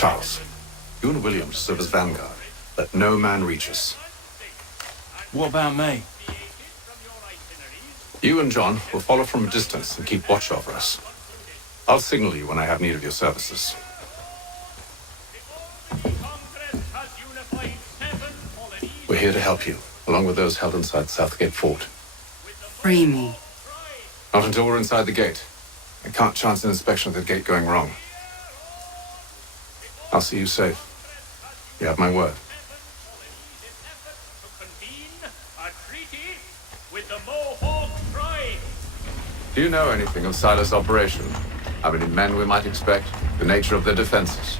Charles, you and William serve as vanguard. Let no man reach us. What about me? You and John will follow from a distance and keep watch over us. I'll signal you when I have need of your services. We're here to help you, along with those held inside Southgate Fort. Free me. Not until we're inside the gate. I can't chance an inspection of the gate going wrong. I'll see you safe. You have my word. Do you know anything of Silas' operation? How many men we might expect? The nature of their defenses?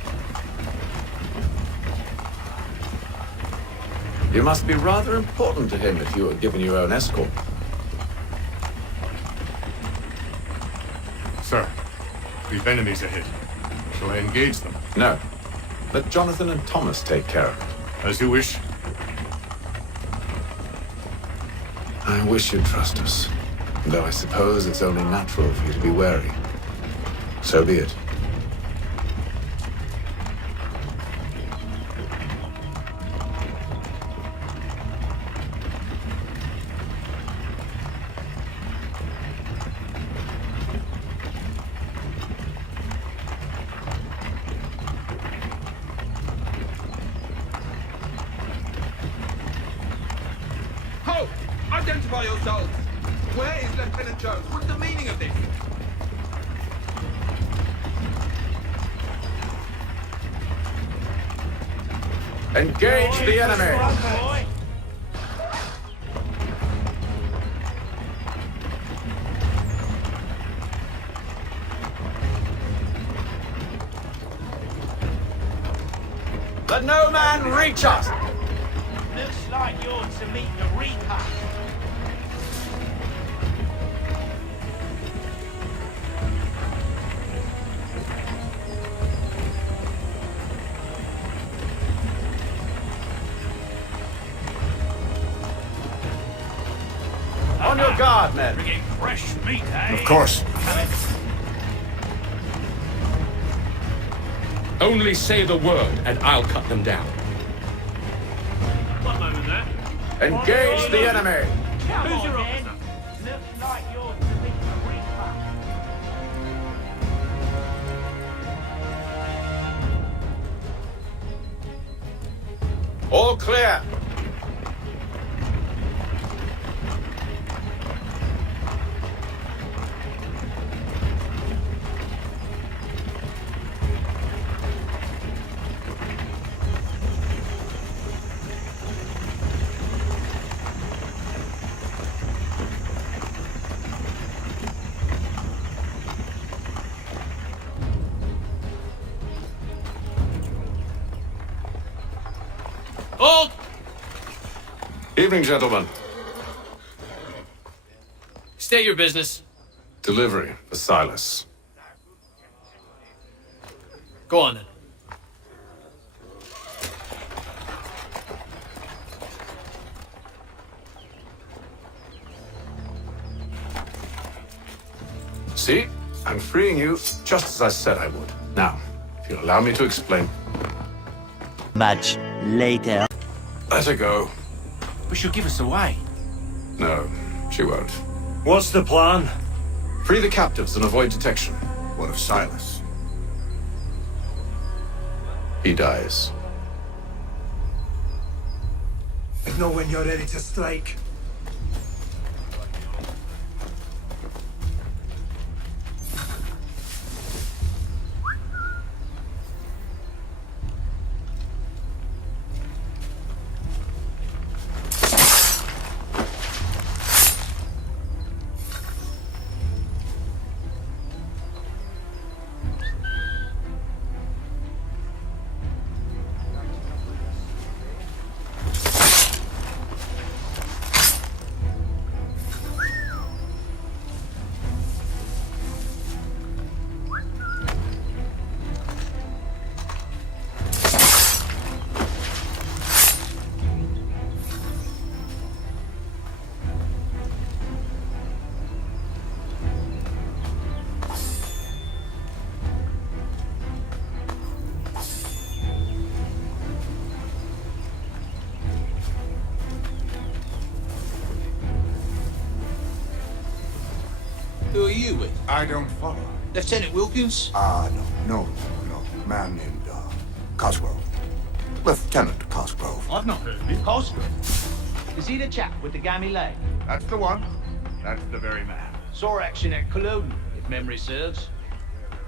You must be rather important to him if you were given your own escort. Sir, we've enemies ahead. Shall I engage them? No. Let Jonathan and Thomas take care of it. As you wish. I wish you'd trust us. Though I suppose it's only natural for you to be wary. So be it. Halt! Identify yourselves! Where is Lieutenant Jones? What's the meaning of this? Engage the enemy! Let no man reach us! Looks like you're to meet the Reaper. On your guard, men! Bringing fresh meat, eh? Of course. Only say the word, and I'll cut them down. One moment there. Engage the enemy! Who's your officer? Looks like you're to meet the Reaper. All clear! Hold! Evening, gentlemen. State your business. Delivery for Silas. Go on then. See? I'm freeing you just as I said I would. Now, if you'll allow me to explain. Much later. Let her go. But she'll give us away. No, she won't. What's the plan? Free the captives and avoid detection. What of Silas? He dies. I know when you're ready to strike. Who are you with? I don't follow. Lieutenant Wilkins? No. Man named, Cosgrove. Lieutenant Cosgrove. I've not heard of him. Cosgrove. Is he the chap with the gammy leg? That's the one. That's the very man. Saw action at Cologne, if memory serves.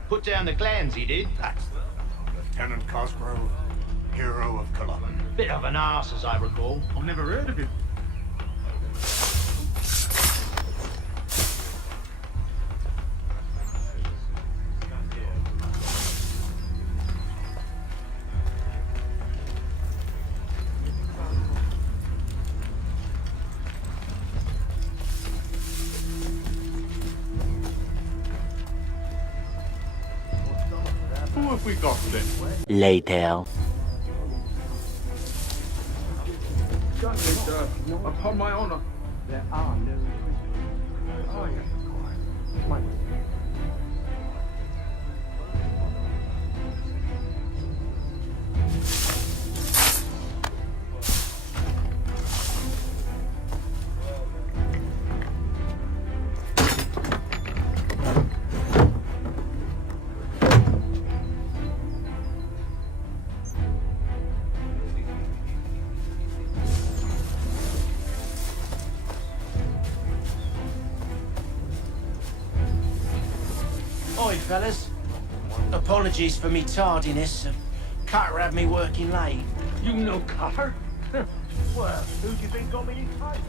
Put down the glands, he did. That's Lieutenant Cosgrove, hero of Cologne. Bit of an arse, as I recall. I've never heard of him. Who have we got then? Later. Upon my honor. There are no... Oi, fellas. Apologies for me tardiness. Carter had me working late. You know Carter? Well, who do you think got me in fight?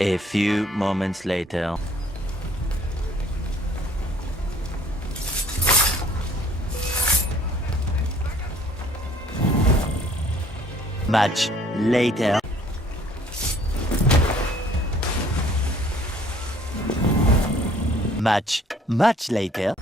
A few moments later. Much later. Much later.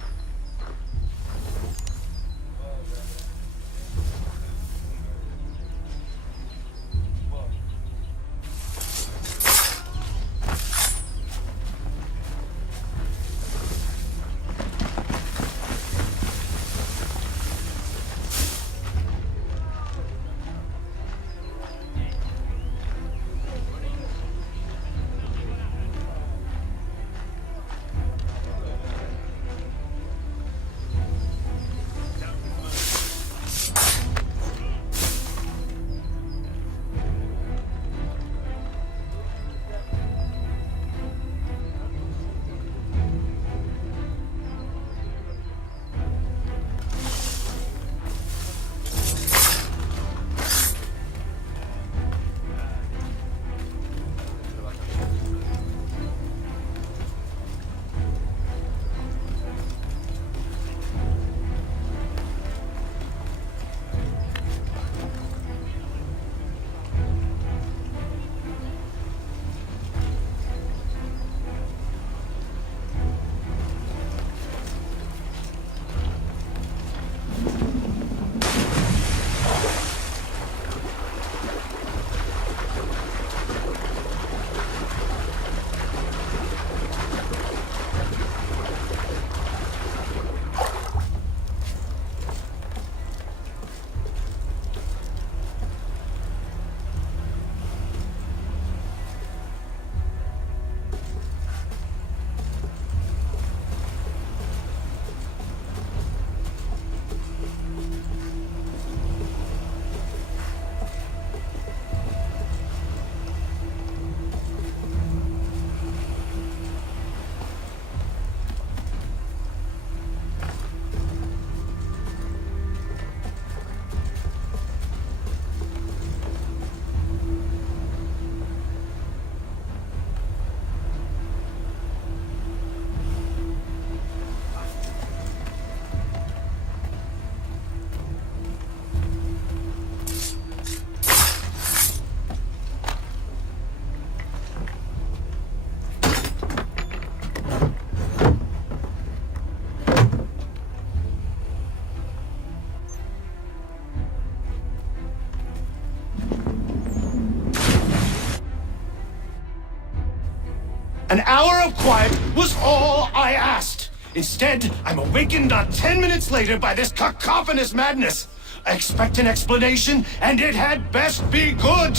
An hour of quiet was all I asked. Instead, I'm awakened not 10 minutes later by this cacophonous madness. I expect an explanation, and it had best be good.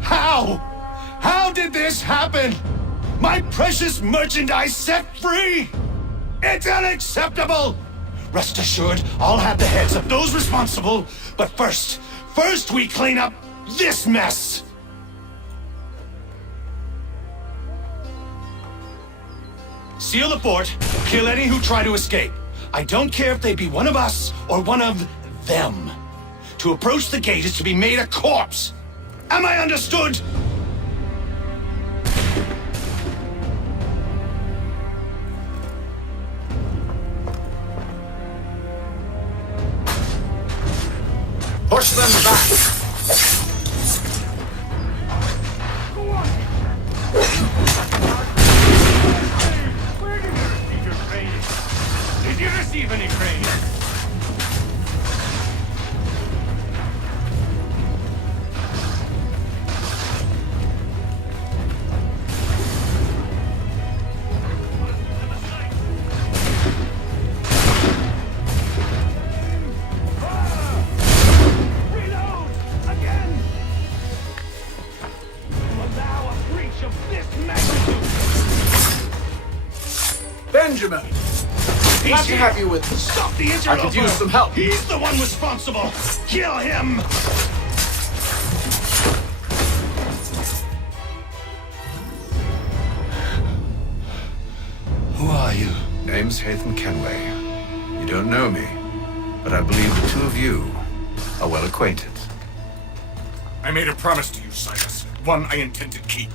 How? How did this happen? My precious merchandise set free? It's unacceptable! Rest assured, I'll have the heads of those responsible, but first we clean up this mess! Seal the fort, kill any who try to escape. I don't care if they be one of us or one of them. To approach the gate is to be made a corpse. Am I understood? Push them back! Did you receive any training? Reload! Again! Allow a breach of this magnitude! Benjamin! Glad to have you with us. Stop the interloper! I could use some help. He's the one responsible! Kill him! Who are you? Name's Hatham Kenway. You don't know me, but I believe the two of you are well acquainted. I made a promise to you, Silas. One I intend to keep.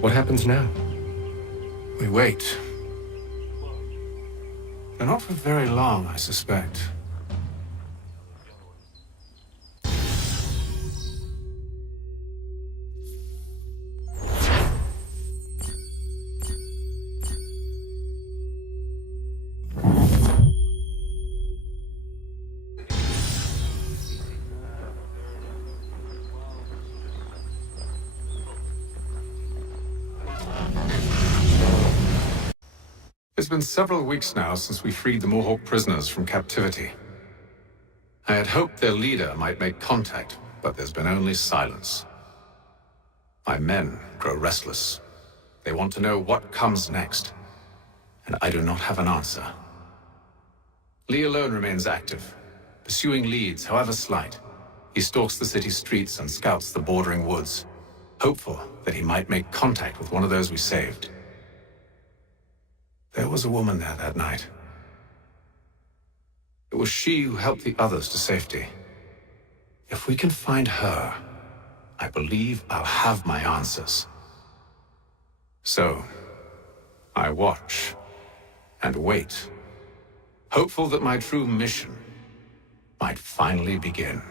What happens now? We wait. And not for very long, I suspect. It's been several weeks now since we freed the Mohawk prisoners from captivity. I had hoped their leader might make contact, but there's been only silence. My men grow restless. They want to know what comes next, and I do not have an answer. Lee alone remains active, pursuing leads, however slight. He stalks the city streets and scouts the bordering woods, hopeful that he might make contact with one of those we saved. There was a woman there that night. It was she who helped the others to safety. If we can find her, I believe I'll have my answers. So, I watch and wait, hopeful that my true mission might finally begin.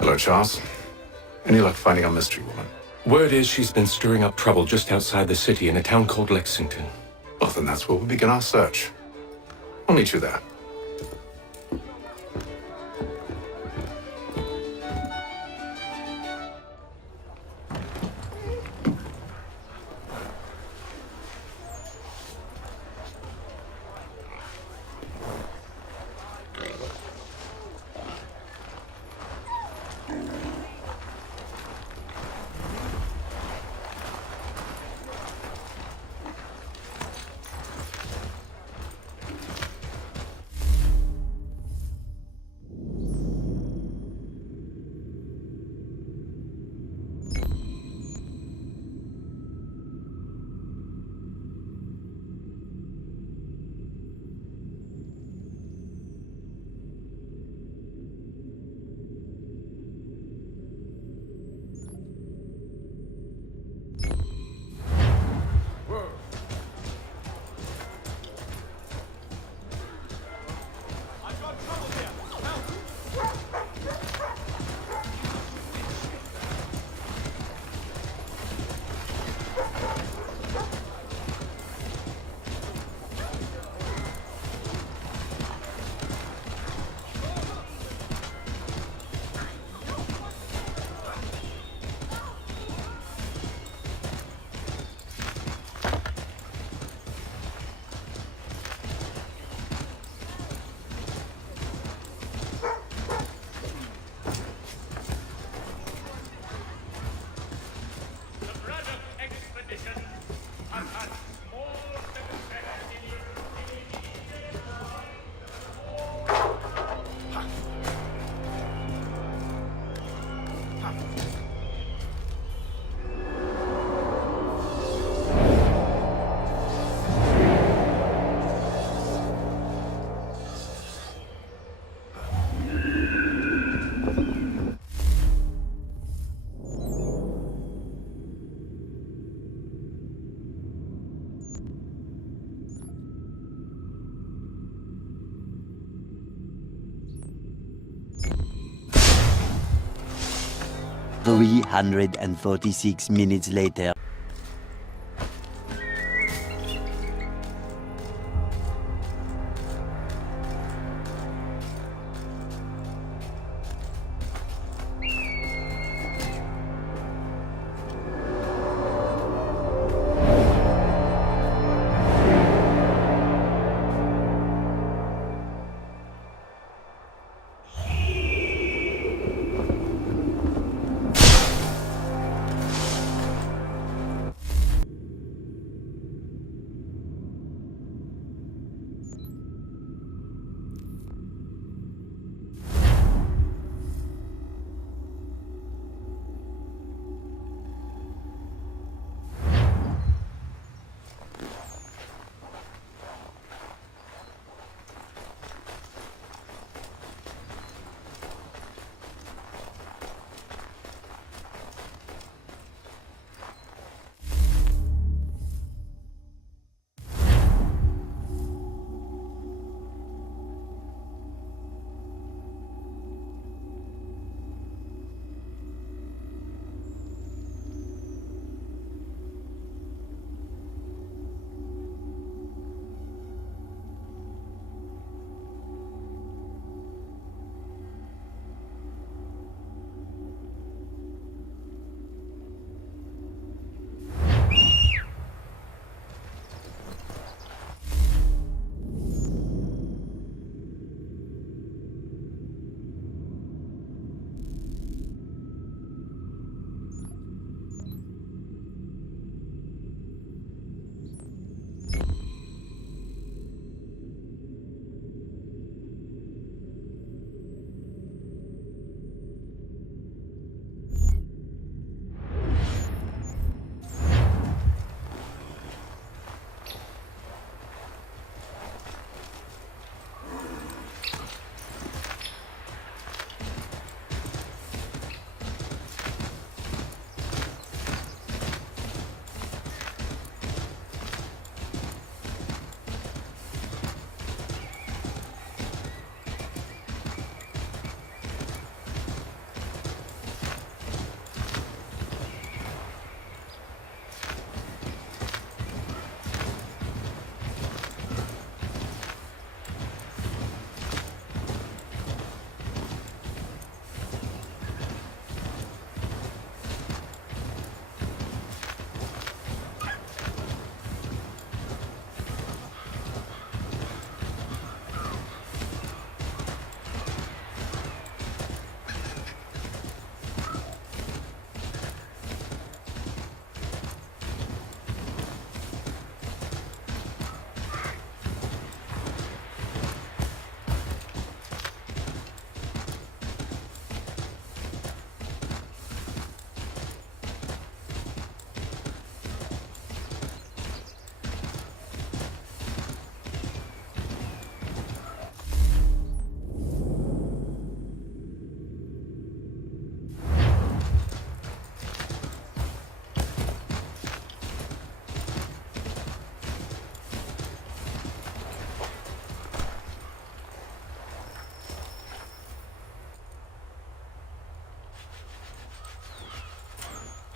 Hello, Charles. Any luck finding our mystery woman? Word is she's been stirring up trouble just outside the city in a town called Lexington. Well, then that's where we'll begin our search. I'll meet you there. 346 minutes later.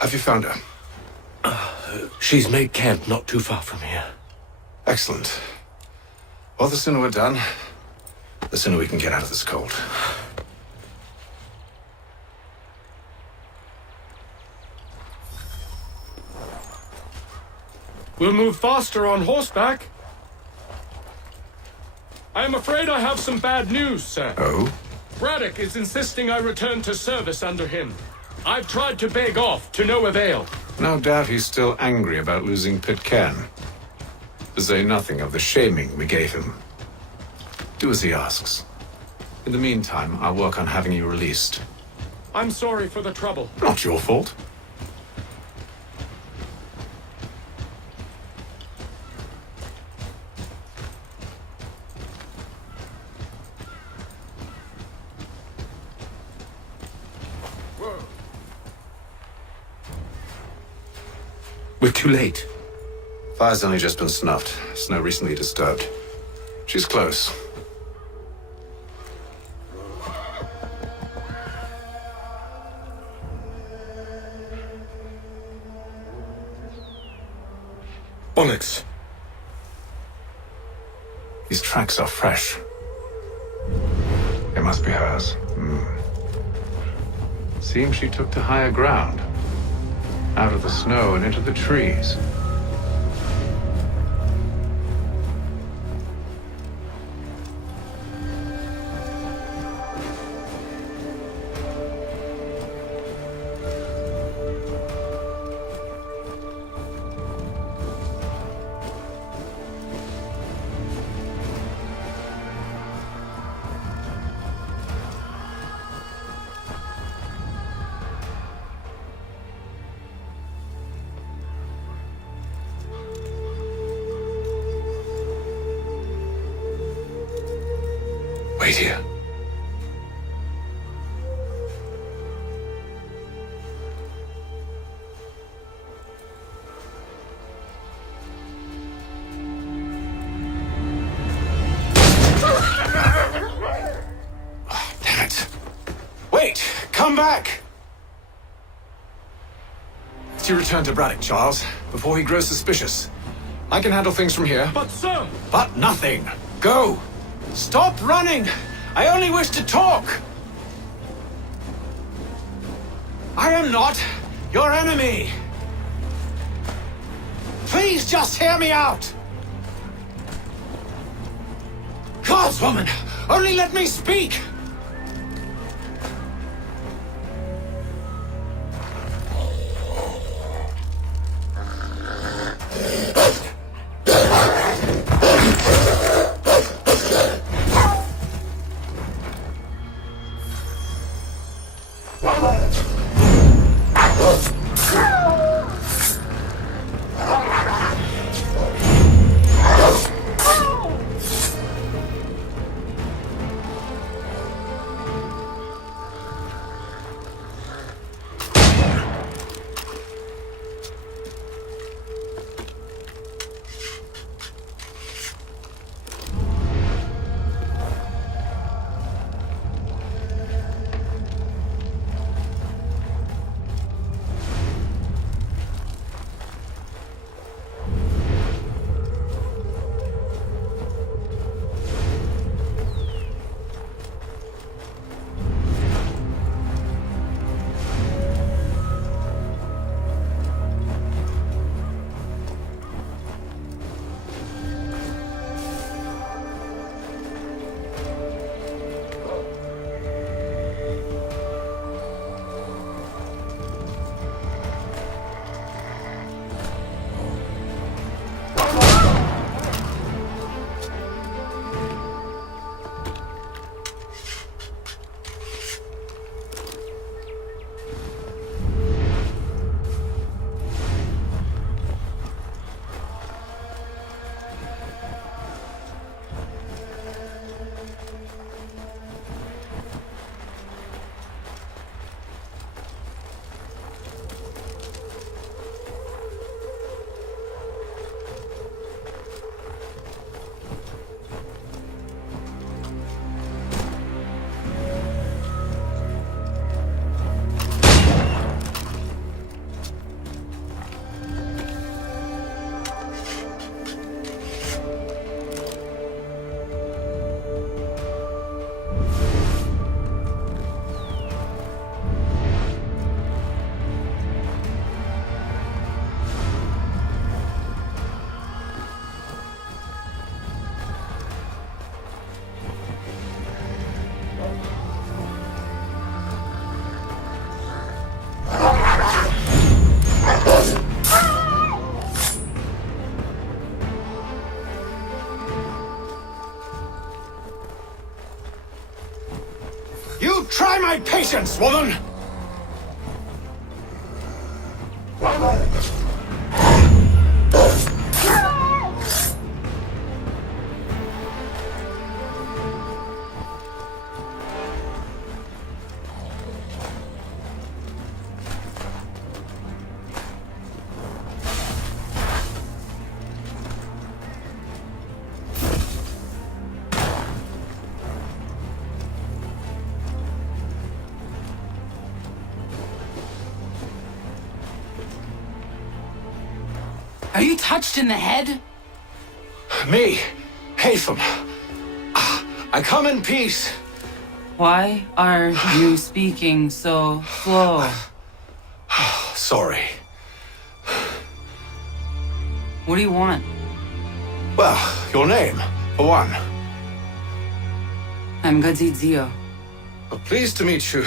Have you found her? She's made camp not too far from here. Excellent. Well, the sooner we're done, the sooner we can get out of this cold. We'll move faster on horseback. I am afraid I have some bad news, sir. Oh? Braddock is insisting I return to service under him. I've tried to beg off, to no avail. No doubt he's still angry about losing Pitcairn. To say nothing of the shaming we gave him. Do as he asks. In the meantime, I'll work on having you released. I'm sorry for the trouble. Not your fault. We're too late. Fire's only just been snuffed. Snow recently disturbed. She's close. Bollocks. These tracks are fresh. They must be hers. Seems she took to higher ground. Out of the snow and into the trees. Wait here. Damn it. Wait! Come back! Let's you return to Braddock, Charles, before he grows suspicious. I can handle things from here. But sir! But nothing. Go! Stop running! I only wish to talk! I am not your enemy! Please just hear me out! Gods, woman! Only let me speak! Patience, woman! Are you touched in the head? Me, Haytham. I come in peace. Why are you speaking so slow? Sorry. What do you want? Well, your name, for one. I'm Godzi Zio. Well, pleased to meet you.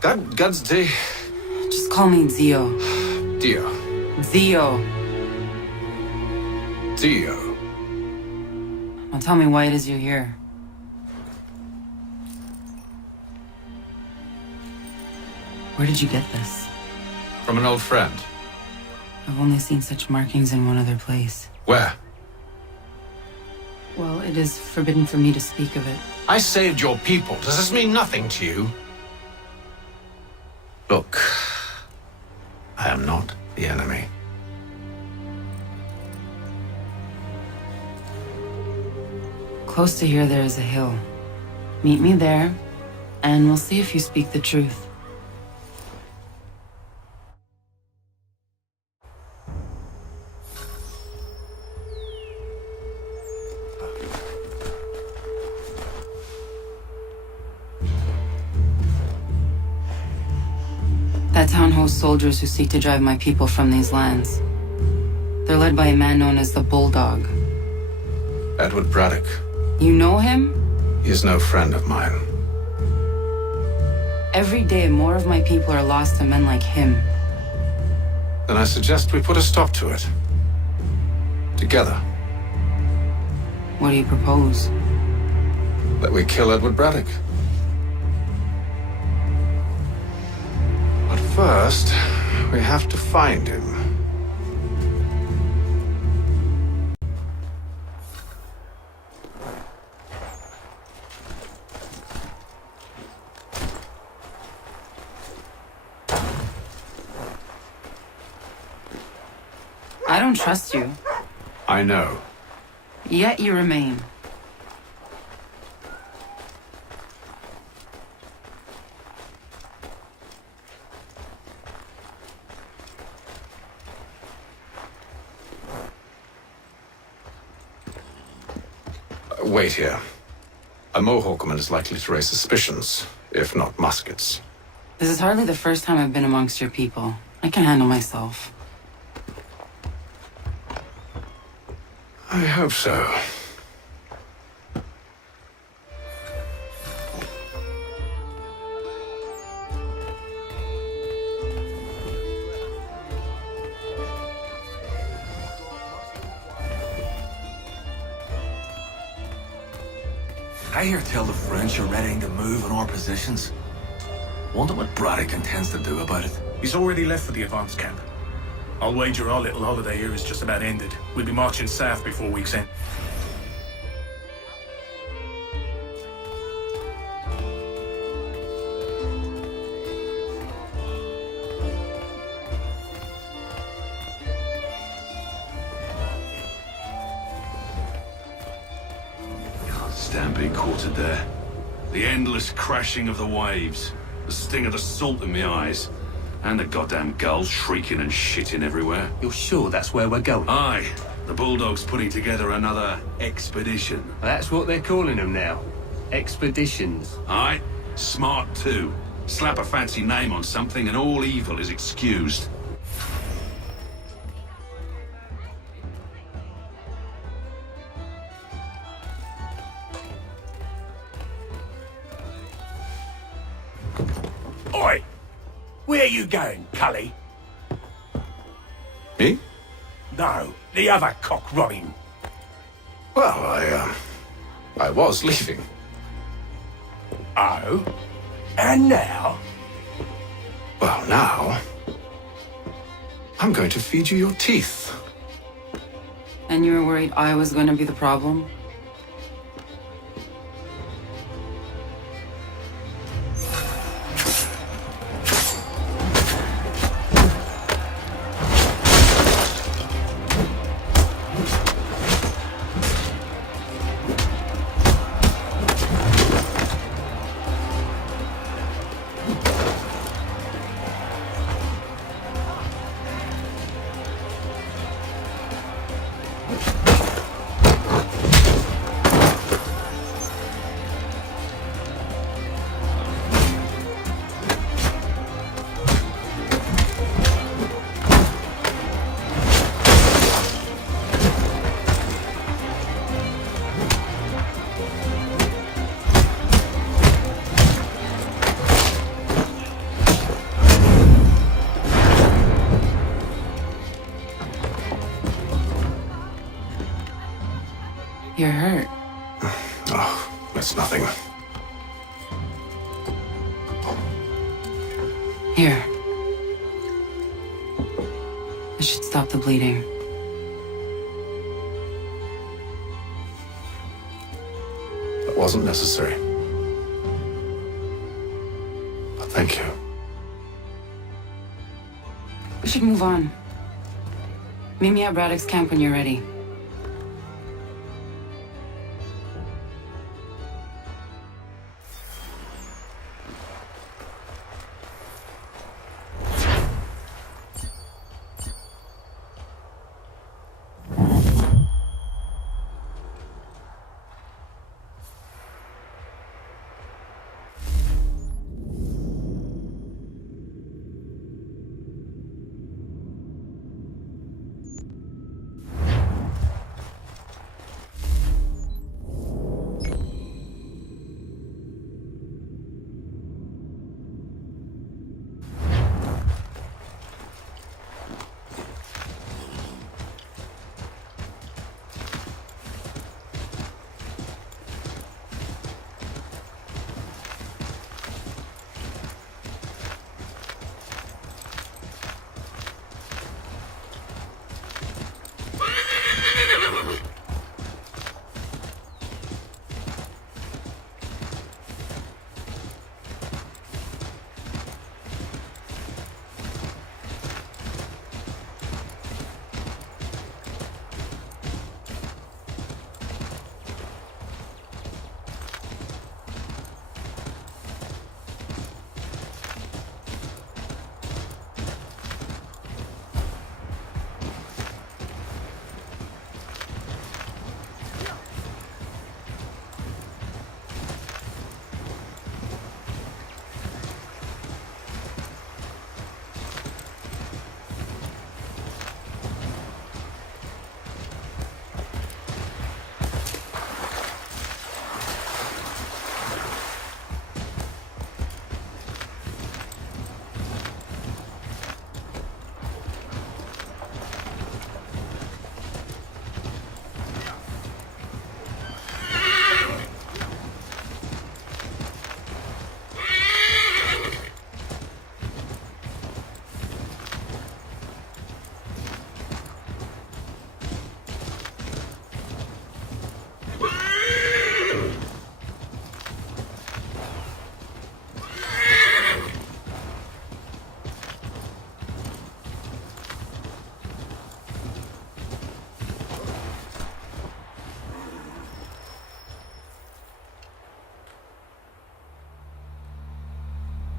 Godzi. Just call me Zio. Dio. Zio. Dio. Now tell me why it is you're here. Where did you get this? From an old friend. I've only seen such markings in one other place. Where? Well, it is forbidden for me to speak of it. I saved your people. Does this mean nothing to you? Look, I am not the enemy. Close to here, there is a hill. Meet me there, and we'll see if you speak the truth. That town hosts soldiers who seek to drive my people from these lands. They're led by a man known as the Bulldog. Edward Braddock. You know him? He is no friend of mine. Every day, more of my people are lost to men like him. Then I suggest we put a stop to it. Together. What do you propose? That we kill Edward Braddock. But first, we have to find him. I don't trust you. I know. Yet you remain. Wait here. A Mohawkman is likely to raise suspicions, if not muskets. This is hardly the first time I've been amongst your people. I can handle myself. I hope so. I hear tell the French are ready to move on our positions. Wonder what Braddock intends to do about it. He's already left for the advance camp. I'll wager our little holiday here is just about ended. We'll be marching south before week's end. Can't stand being quartered there. The endless crashing of the waves, the sting of the salt in my eyes, and the goddamn gulls shrieking and shitting everywhere. You're sure that's where we're going? Aye. The Bulldog's putting together another expedition. That's what they're calling them now. Expeditions. Aye. Smart too. Slap a fancy name on something and all evil is excused. Oi! Where you going, Cully? Me? No, the other cock Robin. Well, I was leaving. Oh? And now? Well, now... I'm going to feed you your teeth. And you were worried I was going to be the problem? You're hurt. Oh, that's nothing. Here. This should stop the bleeding. That wasn't necessary. But thank you. We should move on. Meet me at Braddock's camp when you're ready.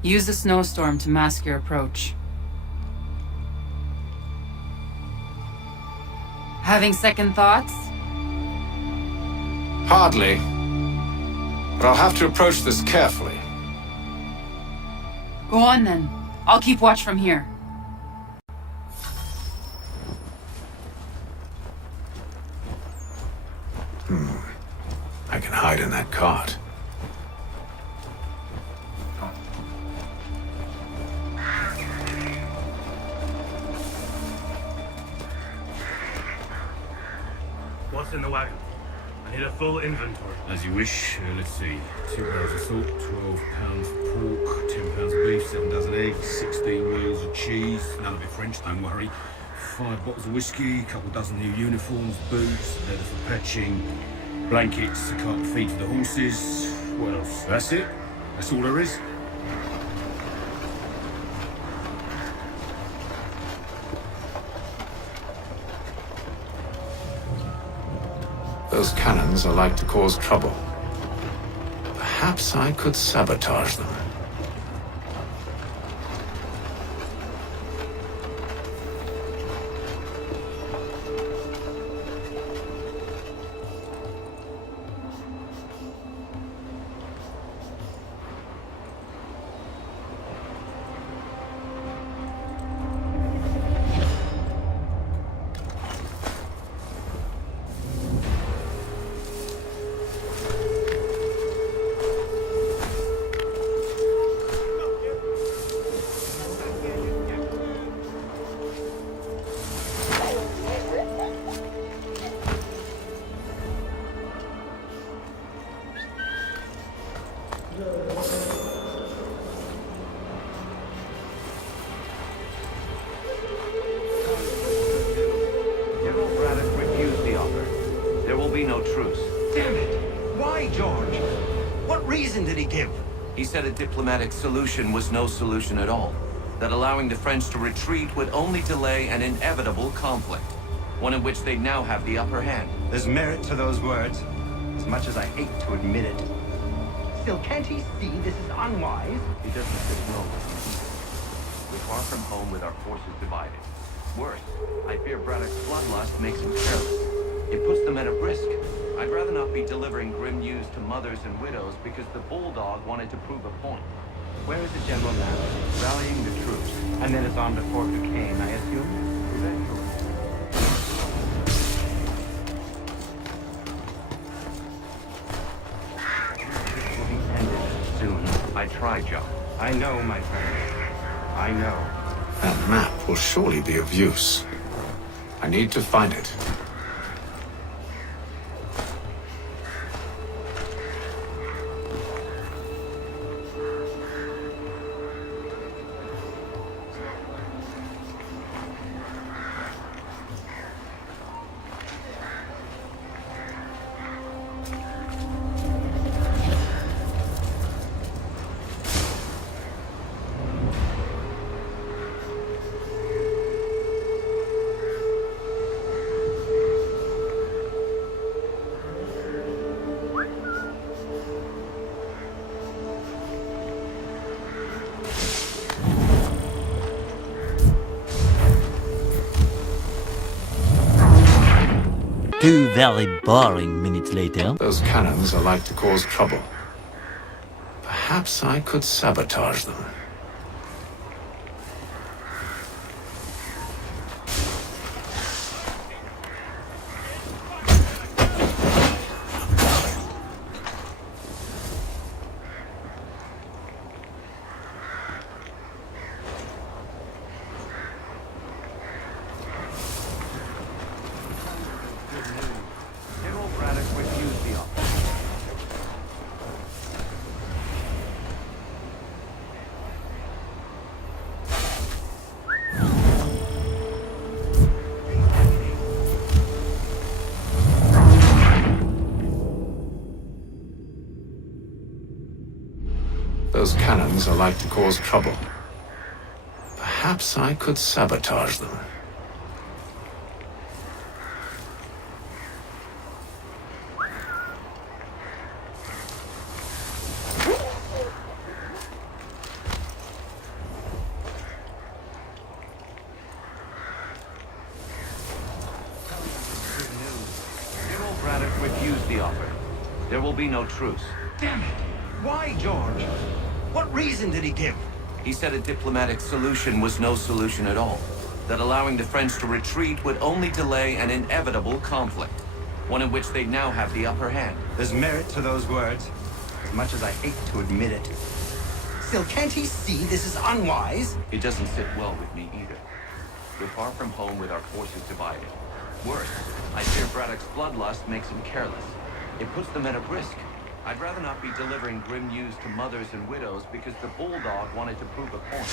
Use the snowstorm to mask your approach. Having second thoughts? Hardly. But I'll have to approach this carefully. Go on then. I'll keep watch from here. I can hide in that cart. What's in the wagon? I Need a full inventory. As you wish. Let's see. 2 barrels of salt, 12 pounds of pork, 10 pounds of beef, 7 dozen eggs, 16 wheels of cheese. None of it French, don't worry. 5 bottles of whiskey, a couple dozen new uniforms, boots, leather for patching, blankets, a cart feed for the horses. What else? That's it. That's all there is. Those cannons are like to cause trouble. Perhaps I could sabotage them. General Braddock refused the offer. There will be no truce. Damn it! Why, George? What reason did he give? He said a diplomatic solution was no solution at all. That allowing the French to retreat would only delay an inevitable conflict. One in which they now have the upper hand. There's merit to those words, as much as I hate to admit it. Still, can't he see this is unwise? He doesn't sit well with me. We're far from home with our forces divided. Worse, I fear Braddock's bloodlust makes him careless. It puts the men at risk. I'd rather not be delivering grim news to mothers and widows because the bulldog wanted to prove a point. Where is the general now? Rallying the troops. And then it's on to Fort Duquesne, I assume? Eventually. This will be ended soon. I try, Joe. I know, my friend. I know. That map will surely be of use. I need to find it. Two very boring minutes later. Those cannons are like to cause trouble. Perhaps I could sabotage them. General Braddock refused the offer. Those cannons are like to cause trouble. Perhaps I could sabotage them. General Braddock refused the offer. There will be no truce. Damn it! Why, George? What reason did he give? He said a diplomatic solution was no solution at all. That allowing the French to retreat would only delay an inevitable conflict. One in which they now have the upper hand. There's merit to those words, as much as I hate to admit it. Still, can't he see this is unwise? It doesn't sit well with me either. We're far from home with our forces divided. Worse, I fear Braddock's bloodlust makes him careless. It puts the men at risk. I'd rather not be delivering grim news to mothers and widows because the bulldog wanted to prove a point.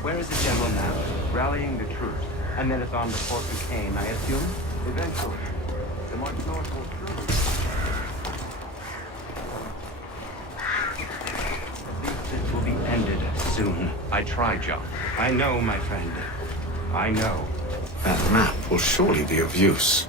Where is the general now? Rallying the troops. And then it's on to Fort Duquesne, I assume? Eventually. The march north will surely. At least this will be ended soon. I tried, John. I know, my friend. I know. That map will surely be of use.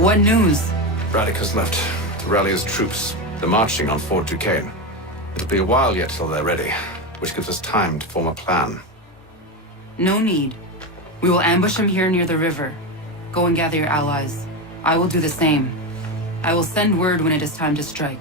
What news? Braddock has left to rally his troops. They're marching on Fort Duquesne. It'll be a while yet till they're ready, which gives us time to form a plan. No need. We will ambush him here near the river. Go and gather your allies. I will do the same. I will send word when it is time to strike.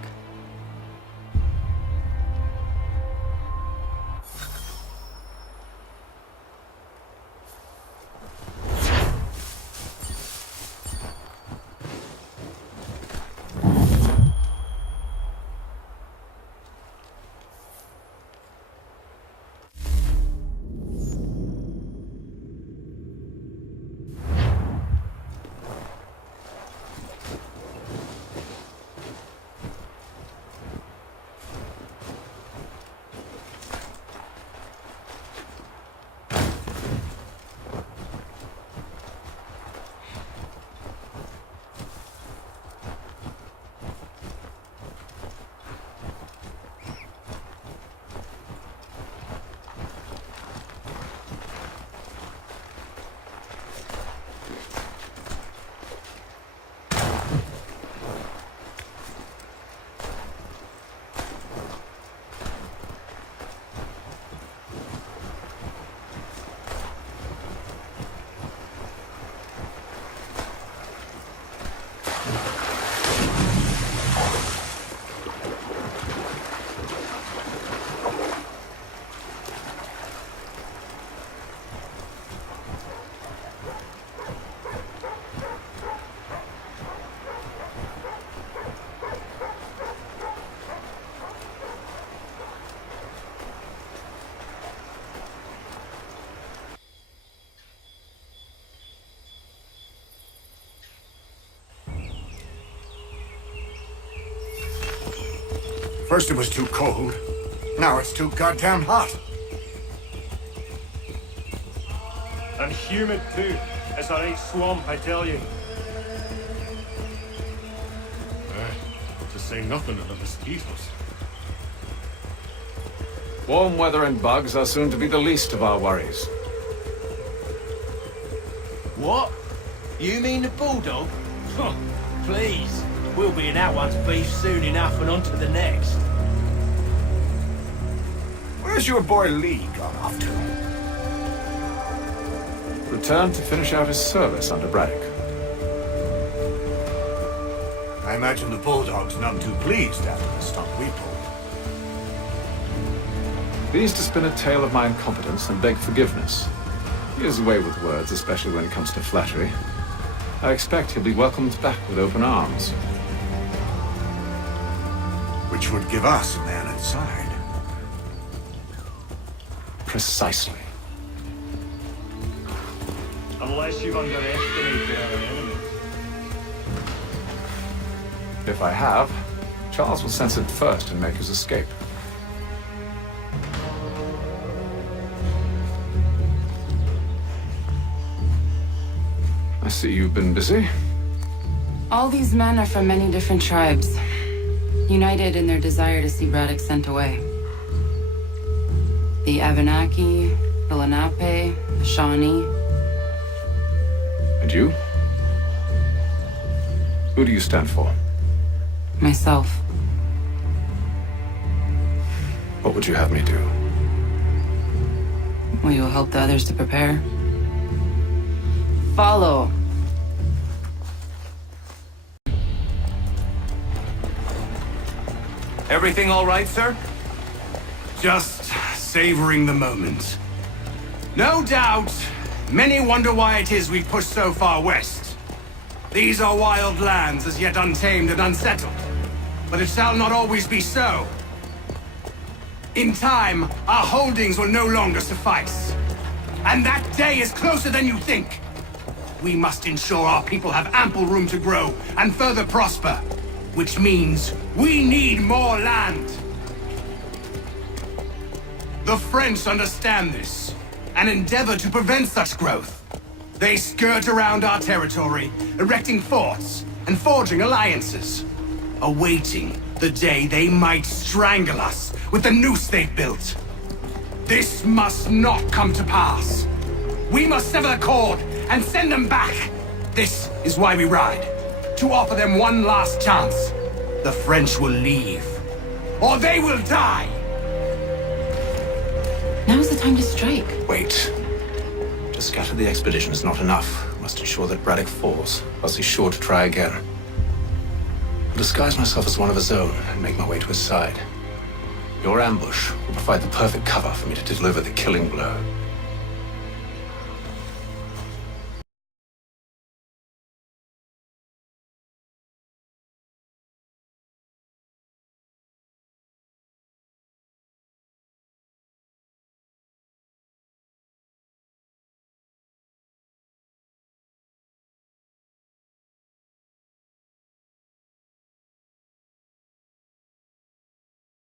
First it was too cold. Now it's too goddamn hot. And humid too. It's a right swamp, I tell you. To say nothing of the mosquitoes. Warm weather and bugs are soon to be the least of our worries. What? You mean the bulldog? Huh, please. We'll be in that one's beef soon enough and on to the next. Where's your boy Lee gone off to? Returned to finish out his service under Braddock. I imagine the Bulldog's none too pleased after the stunt we pulled. Pleased to spin a tale of my incompetence and beg forgiveness. He has a way with words, especially when it comes to flattery. I expect he'll be welcomed back with open arms. Which would give us a man inside. Precisely. Unless you've underestimated our enemy. If I have, Charles will sense it first and make his escape. I see you've been busy. All these men are from many different tribes, united in their desire to see Braddock sent away. The Abenaki, the Lenape, the Shawnee. And you? Who do you stand for? Myself. What would you have me do? Will you help the others to prepare? Follow. Everything all right, sir? Just savoring the moment. No doubt, many wonder why it is we push so far west. These are wild lands as yet untamed and unsettled. But it shall not always be so. In time, our holdings will no longer suffice. And that day is closer than you think. We must ensure our people have ample room to grow and further prosper. Which means we need more land. The French understand this and endeavor to prevent such growth. They skirt around our territory, erecting forts and forging alliances, awaiting the day they might strangle us with the noose they've built. This must not come to pass. We must sever the cord and send them back. This is why we ride. To offer them one last chance. The French will leave. Or they will die! Now's the time to strike. Wait. To scatter the expedition is not enough. We must ensure that Braddock falls, else he's sure to try again. I'll disguise myself as one of his own and make my way to his side. Your ambush will provide the perfect cover for me to deliver the killing blow.